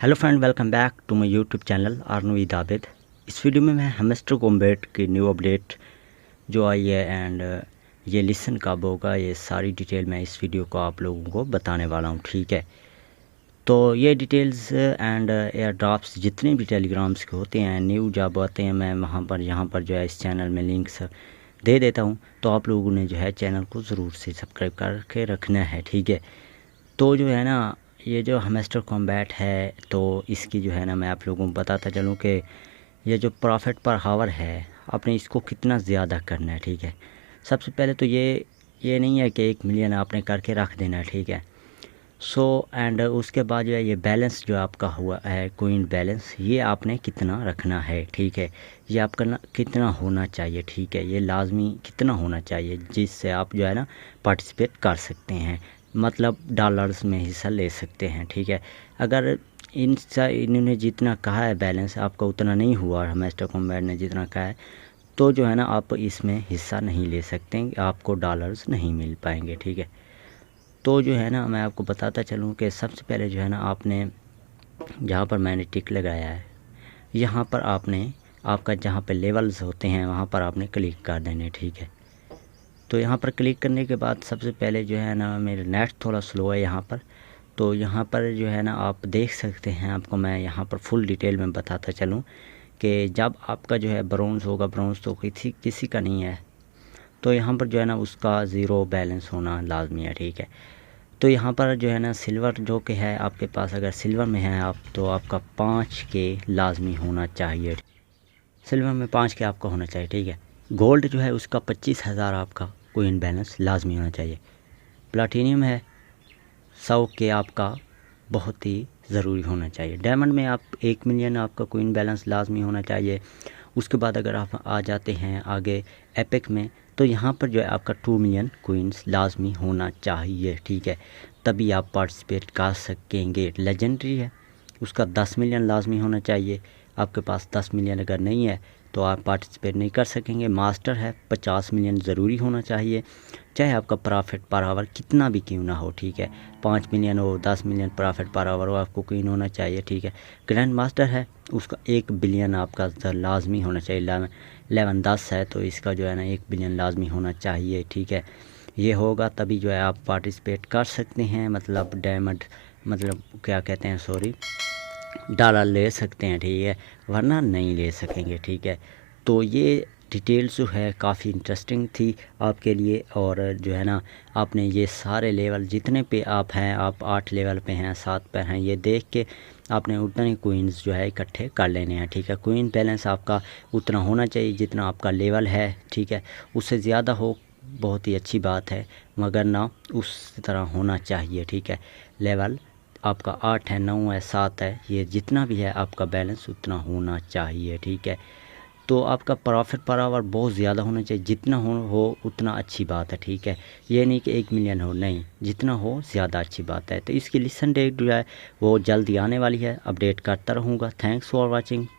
Hello friend, welcome back to my YouTube channel Arnavid Abid. इस video में मैं हैमस्टर कॉम्बैट की न्यू अपडेट जो आई है एंड ये लिसन कब होगा, ये सारी डिटेल मैं इस वीडियो को आप लोगों को बताने वाला हूँ। ठीक है, तो ये डिटेल्स एंड एयर ड्रॉप्स जितने भी टेलीग्राम्स के होते हैं न्यू जब आते हैं, मैं वहाँ पर यहाँ पर जो है इस चैनल में लिंक्स दे देता हूँ। तो आप लोगों ने जो है चैनल को ज़रूर से सब्सक्राइब करके रखना है। ठीक है, तो जो है ना ये जो हैमस्टर कॉम्बैट है तो इसकी जो है ना मैं आप लोगों को बताता चलूँ कि ये जो प्रॉफिट पर हावर है आपने इसको कितना ज़्यादा करना है। ठीक है, सबसे पहले तो ये नहीं है कि 1 मिलियन आपने करके रख देना है। ठीक है, सो एंड उसके बाद जो है ये बैलेंस जो आपका हुआ है कोइन बैलेंस, ये आपने कितना रखना है। ठीक है, ये आपका ना कितना होना चाहिए। ठीक है, ये लाजमी कितना होना चाहिए जिससे आप जो है ना पार्टिसिपेट कर सकते हैं, मतलब डॉलर्स में हिस्सा ले सकते हैं। ठीक है, अगर इन्होंने जितना कहा है बैलेंस आपका उतना नहीं हुआ, हैमस्टर कॉम्बैट ने जितना कहा है, तो जो है ना आप इसमें हिस्सा नहीं ले सकते, आपको डॉलर्स नहीं मिल पाएंगे। ठीक है, तो जो है ना मैं आपको बताता चलूँ कि सबसे पहले जो है ना आपने जहाँ पर मैंने टिक लगाया है यहाँ पर आपने आपका जहाँ पे लेवल्स होते हैं वहाँ पर आपने क्लिक कर देने। ठीक है, तो यहाँ पर क्लिक करने के बाद सबसे पहले जो है ना मेरा नेट थोड़ा स्लो है यहाँ पर, तो यहाँ पर जो है ना आप देख सकते हैं, आपको मैं यहाँ पर फुल डिटेल में बताता चलूँ कि जब आपका जो है ब्रोंज़ होगा, ब्रोंज़ तो किसी का नहीं है, तो यहाँ पर जो है ना उसका ज़ीरो बैलेंस होना लाजमी है। ठीक है, तो यहाँ पर जो है ना सिल्वर जो कि है आपके पास, अगर सिल्वर में है आप तो आपका 5 के लाजमी होना चाहिए। सिल्वर में 5 के आपका होना चाहिए। ठीक है, गोल्ड जो है उसका 25,000 आपका कोइन बैलेंस लाजमी होना चाहिए। प्लाटीनियम है 100 के आपका बहुत ही ज़रूरी होना चाहिए। डायमंड में आप 1 मिलियन आपका कोइन बैलेंस लाजमी होना चाहिए। उसके बाद अगर आप आ जाते हैं आगे एपिक में, तो यहाँ पर जो है आपका 2 मिलियन कोइंस लाजमी होना चाहिए। ठीक है, तभी आप पार्टिसिपेट कर सकेंगे। लेजेंडरी है उसका 10 मिलियन लाजमी होना चाहिए, आपके पास 10 मिलियन अगर नहीं है तो आप पार्टिसिपेट नहीं कर सकेंगे। मास्टर है 50 मिलियन ज़रूरी होना चाहिए, चाहे आपका प्रॉफिट पर आवर कितना भी क्यों ना हो। ठीक है, 5 मिलियन हो 10 मिलियन प्रॉफिट पर आवर हो, आपको क्वीन होना चाहिए। ठीक है, ग्रैंड मास्टर है उसका 1 बिलियन आपका लाजमी होना चाहिए। 11-10 है तो इसका जो है ना 1 बिलियन लाजमी होना चाहिए। ठीक है, ये होगा तभी जो है आप पार्टिसिपेट कर सकते हैं, मतलब डायमंड मतलब क्या कहते हैं सॉरी डॉलर ले सकते हैं। ठीक है, वरना नहीं ले सकेंगे। ठीक है, तो ये डिटेल्स जो है काफ़ी इंटरेस्टिंग थी आपके लिए, और जो है ना आपने ये सारे लेवल जितने पे आप हैं, आप 8 लेवल पे हैं 7 पे हैं, ये देख के आपने उतने कोइंस जो है इकट्ठे कर लेने हैं। ठीक है, कोइन बैलेंस आपका उतना होना चाहिए जितना आपका लेवल है। ठीक है, उससे ज़्यादा हो बहुत ही अच्छी बात है, मगर ना उस तरह होना चाहिए। ठीक है, लेवल आपका 8 है 9 है 7 है, ये जितना भी है आपका बैलेंस उतना होना चाहिए। ठीक है, तो आपका प्रॉफिट पर आवर बहुत ज़्यादा होना चाहिए, जितना हो उतना अच्छी बात है। ठीक है, ये नहीं कि 1 मिलियन हो, नहीं, जितना हो ज़्यादा अच्छी बात है। तो इसकी लिसन डेट जो है वो जल्दी आने वाली है, अपडेट करता रहूँगा। Thanks for watching.